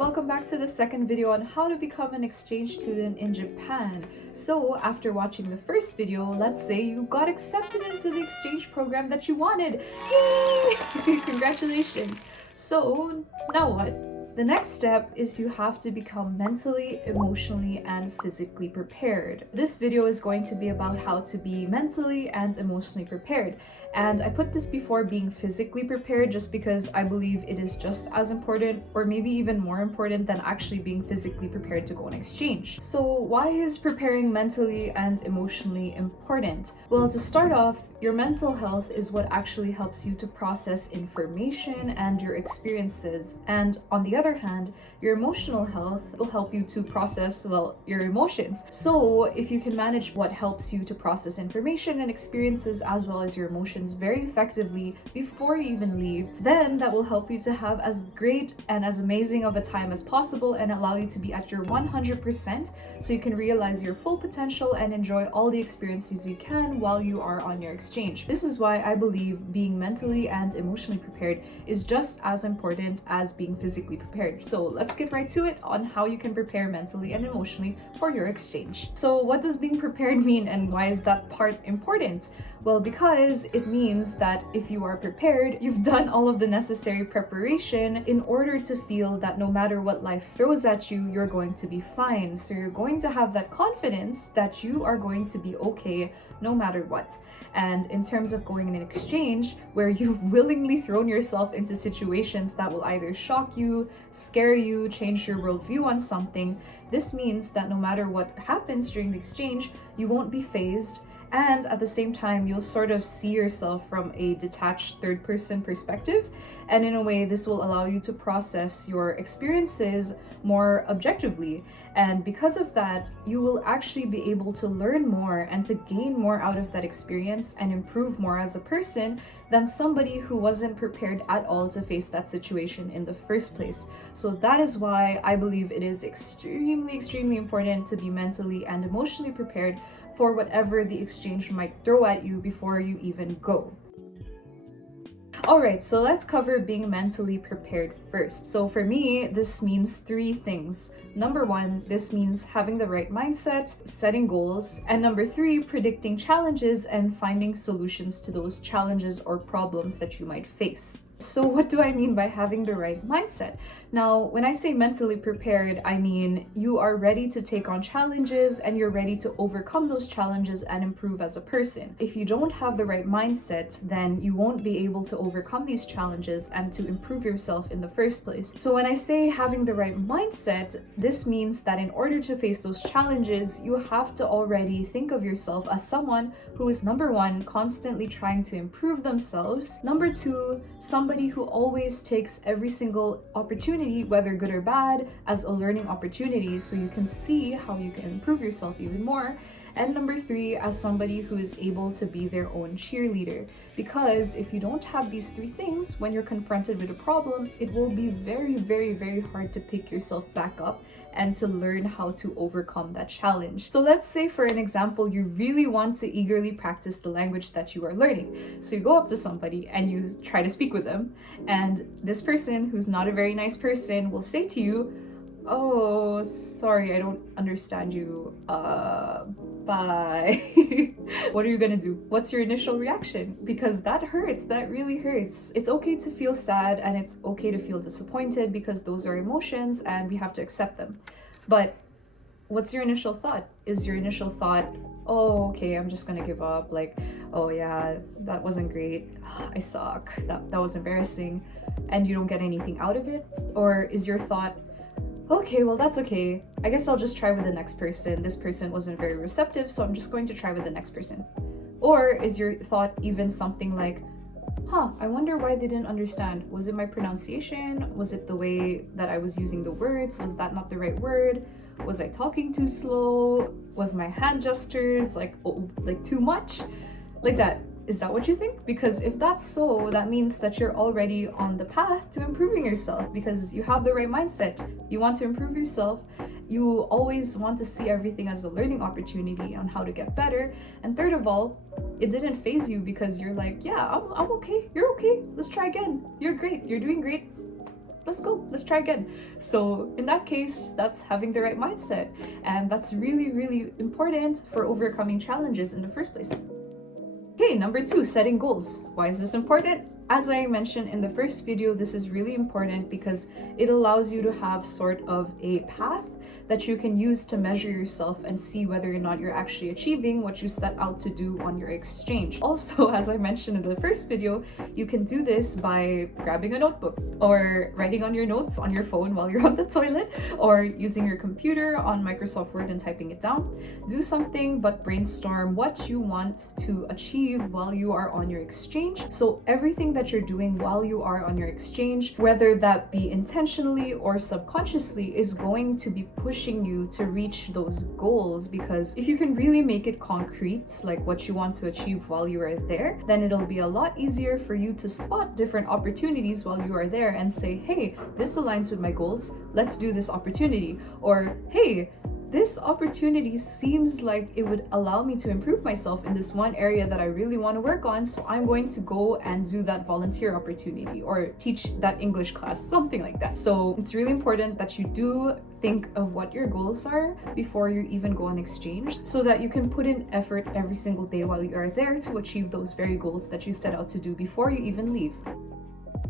welcome back to the second video on how to become an exchange student in Japan. So after watching the first video, let's say you got accepted into the exchange program that you wanted. Yay! Congratulations! So now what? The next step is you have to become mentally, emotionally, and physically prepared. This video is going to be about how to be mentally and emotionally prepared. And I put this before being physically prepared just because I believe it is just as important, or maybe even more important, than actually being physically prepared to go on exchange. So why is preparing mentally and emotionally important? Well, to start off, your mental health is what actually helps you to process information and your experiences. And on the other hand, your emotional health will help you to process, well, your emotions. So if you can manage what helps you to process information and experiences as well as your emotions very effectively before you even leave, then that will help you to have as great and as amazing of a time as possible and allow you to be at your 100% so you can realize your full potential and enjoy all the experiences you can while you are on your exchange. This is why I believe being mentally and emotionally prepared is just as important as being physically prepared. So let's get right to it on how you can prepare mentally and emotionally for your exchange. So what does being prepared mean, and why is that part important? Well, because it means that if you are prepared, you've done all of the necessary preparation in order to feel that no matter what life throws at you, you're going to be fine. So you're going to have that confidence that you are going to be okay no matter what. And in terms of going in an exchange where you've willingly thrown yourself into situations that will either shock you, scare you, change your worldview on something, this means that no matter what happens during the exchange, you won't be fazed. And at the same time, you'll sort of see yourself from a detached third-person perspective. And in a way, this will allow you to process your experiences more objectively. And because of that, you will actually be able to learn more and to gain more out of that experience and improve more as a person than somebody who wasn't prepared at all to face that situation in the first place. So that is why I believe it is extremely important to be mentally and emotionally prepared for whatever the exchange might throw at you before you even go. Alright, so let's cover being mentally prepared first. So for me, this means three things. Number one, this means having the right mindset, setting goals, and number three, predicting challenges and finding solutions to those challenges or problems that you might face. So what do I mean by having the right mindset? Now, when I say mentally prepared, I mean you are ready to take on challenges and you're ready to overcome those challenges and improve as a person. If you don't have the right mindset, then you won't be able to overcome these challenges and to improve yourself in the first place. So when I say having the right mindset, this means that in order to face those challenges, you have to already think of yourself as someone who is, number one, constantly trying to improve themselves. Number two, somebody who always takes every single opportunity, whether good or bad, as a learning opportunity so you can see how you can improve yourself even more. And number three, as somebody who is able to be their own cheerleader. Because if you don't have these three things, when you're confronted with a problem, it will be very hard to pick yourself back up and to learn how to overcome that challenge. So let's say, for an example, you really want to eagerly practice the language that you are learning. So you go up to somebody and you try to speak with them, and this person, who's not a very nice person, will say to you, "Oh, sorry, I don't understand you. Bye." What are you gonna do? What's your initial reaction? Because that hurts, that really hurts. It's okay to feel sad and it's okay to feel disappointed because those are emotions and we have to accept them. But what's your initial thought? Is your initial thought, "Oh, okay, I'm just gonna give up. Like, oh yeah, that wasn't great. I suck. That was embarrassing," and you don't get anything out of it? Or is your thought, "Okay, well, that's okay. I guess I'll just try with the next person. This person wasn't very receptive, so I'm just going to try with the next person"? Or is your thought even something like, I wonder why they didn't understand. Was it my pronunciation? Was it the way that I was using the words? Was that not the right word? Was I talking too slow? Was my hand gestures like too much?" Like that. Is that what you think? Because if that's so, that means that you're already on the path to improving yourself because you have the right mindset. You want to improve yourself. You always want to see everything as a learning opportunity on how to get better. And third of all, it didn't faze you because you're like, "Yeah, I'm okay. You're okay. Let's try again. You're great. You're doing great. let's go, let's try again. So in that case, that's having the right mindset, and that's really, really important for overcoming challenges in the first place. Okay, number 2, setting goals. Why is this important? As I mentioned in the first video, this is really important because it allows you to have sort of a path that you can use to measure yourself and see whether or not you're actually achieving what you set out to do on your exchange. Also, as I mentioned in the first video, you can do this by grabbing a notebook or writing on your notes on your phone while you're on the toilet, or using your computer on Microsoft Word and typing it down. Do something but brainstorm what you want to achieve while you are on your exchange. So everything that you're doing while you are on your exchange, whether that be intentionally or subconsciously, is going to be pushing you to reach those goals, because if you can really make it concrete, like what you want to achieve while you are there, then it'll be a lot easier for you to spot different opportunities while you are there and say, hey, this aligns with my goals, let's do this opportunity. Or, hey, this opportunity seems like it would allow me to improve myself in this one area that I really want to work on, so I'm going to go and do that volunteer opportunity or teach that English class, something like that. So it's really important that you do think of what your goals are before you even go on exchange, so that you can put in effort every single day while you are there to achieve those very goals that you set out to do before you even leave.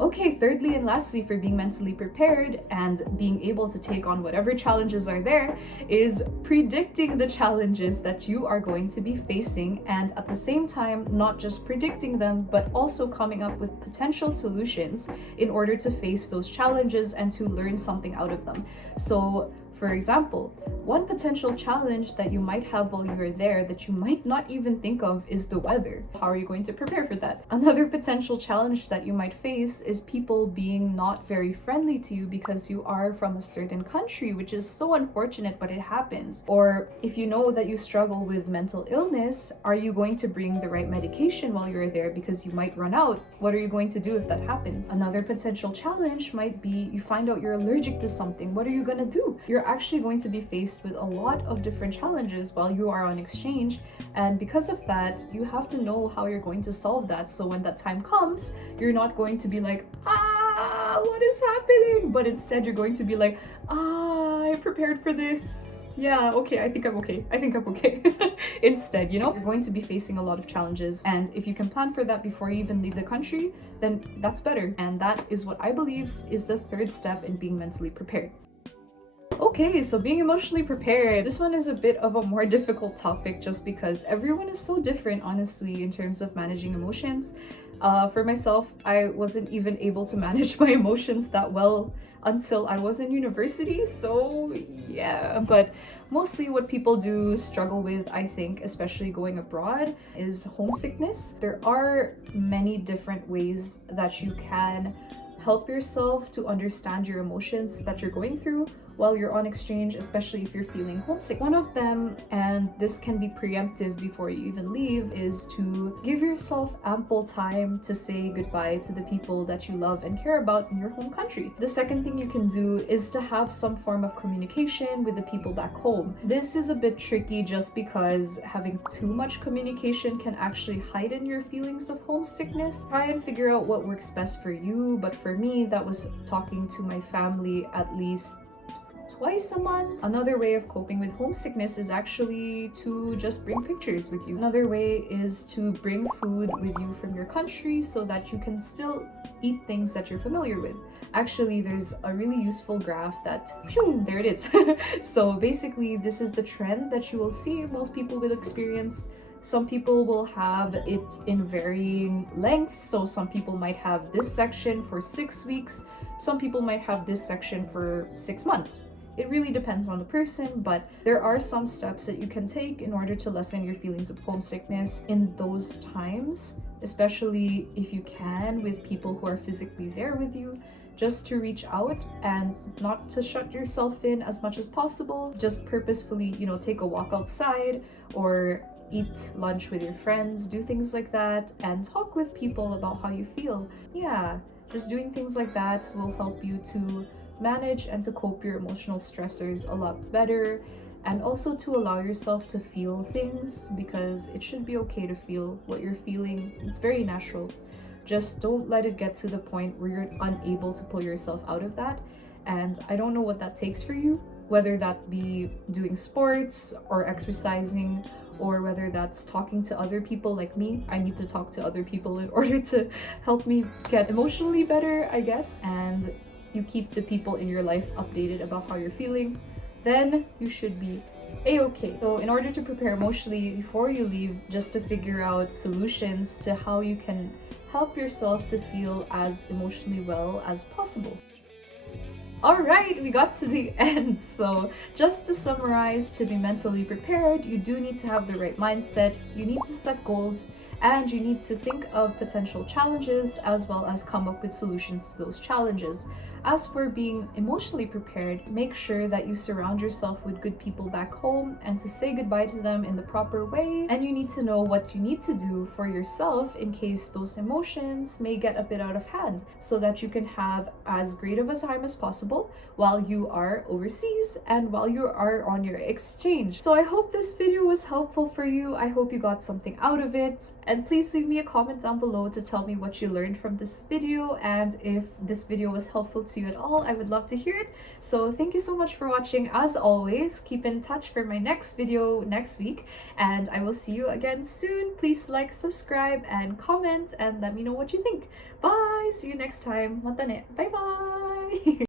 Okay, thirdly and lastly, for being mentally prepared and being able to take on whatever challenges are there, is predicting the challenges that you are going to be facing, and at the same time, not just predicting them, but also coming up with potential solutions in order to face those challenges and to learn something out of them. So, for example, one potential challenge that you might have while you are there that you might not even think of is the weather. How are you going to prepare for that? Another potential challenge that you might face is people being not very friendly to you because you are from a certain country, which is so unfortunate, but it happens. Or if you know that you struggle with mental illness, are you going to bring the right medication while you're there, because you might run out? What are you going to do if that happens? Another potential challenge might be you find out you're allergic to something. What are you gonna do? You're actually going to be faced with a lot of different challenges while you are on exchange, and because of that, you have to know how you're going to solve that, so when that time comes, you're not going to be like, what is happening? But instead you're going to be like, I prepared for this. Yeah, okay, I think I'm okay. Instead, you know, you're going to be facing a lot of challenges, and if you can plan for that before you even leave the country, then that's better. And that is what I believe is the third step in being mentally prepared. Okay, so being emotionally prepared. This one is a bit of a more difficult topic just because everyone is so different, honestly, in terms of managing emotions. For myself, I wasn't even able to manage my emotions that well until I was in university, so yeah. But mostly what people do struggle with, I think, especially going abroad, is homesickness. There are many different ways that you can help yourself to understand your emotions that you're going through while you're on exchange, especially if you're feeling homesick. One of them, and this can be preemptive before you even leave, is to give yourself ample time to say goodbye to the people that you love and care about in your home country. The second thing you can do is to have some form of communication with the people back home. This is a bit tricky just because having too much communication can actually heighten your feelings of homesickness. Try and figure out what works best for you, but for me, that was talking to my family at least twice a month. Another way of coping with homesickness is actually to just bring pictures with you. Another way is to bring food with you from your country so that you can still eat things that you're familiar with. Actually, there's a really useful graph that, there it is. So basically, this is the trend that you will see most people will experience. Some people will have it in varying lengths. So some people might have this section for 6 weeks. Some people might have this section for 6 months. It really depends on the person, but there are some steps that you can take in order to lessen your feelings of homesickness in those times, especially if you can, with people who are physically there with you, just to reach out and not to shut yourself in as much as possible. Just purposefully, take a walk outside or eat lunch with your friends, do things like that, and talk with people about how you feel. Yeah, just doing things like that will help you to manage and to cope your emotional stressors a lot better, and also to allow yourself to feel things, because it should be okay to feel what you're feeling. It's very natural. just don't let it get to the point where you're unable to pull yourself out of that. And I don't know what that takes for you, whether that be doing sports or exercising, or whether that's talking to other people like me. I need to talk to other people in order to help me get emotionally better, I guess. And you keep the people in your life updated about how you're feeling, then you should be a-okay. So in order to prepare emotionally before you leave, just to figure out solutions to how you can help yourself to feel as emotionally well as possible. Alright, we got to the end. So just to summarize, to be mentally prepared, you do need to have the right mindset, you need to set goals, and you need to think of potential challenges as well as come up with solutions to those challenges. As for being emotionally prepared, make sure that you surround yourself with good people back home and to say goodbye to them in the proper way. And you need to know what you need to do for yourself in case those emotions may get a bit out of hand, so that you can have as great of a time as possible while you are overseas and while you are on your exchange. So I hope this video was helpful for you. I hope you got something out of it. And please leave me a comment down below to tell me what you learned from this video, and if this video was helpful to you at all, I would love to hear it. So thank you so much for watching. As always, keep in touch for my next video next week, and I will see you again soon. Please like, subscribe, and comment, and let me know what you think. Bye! See you next time. Matane. Bye bye!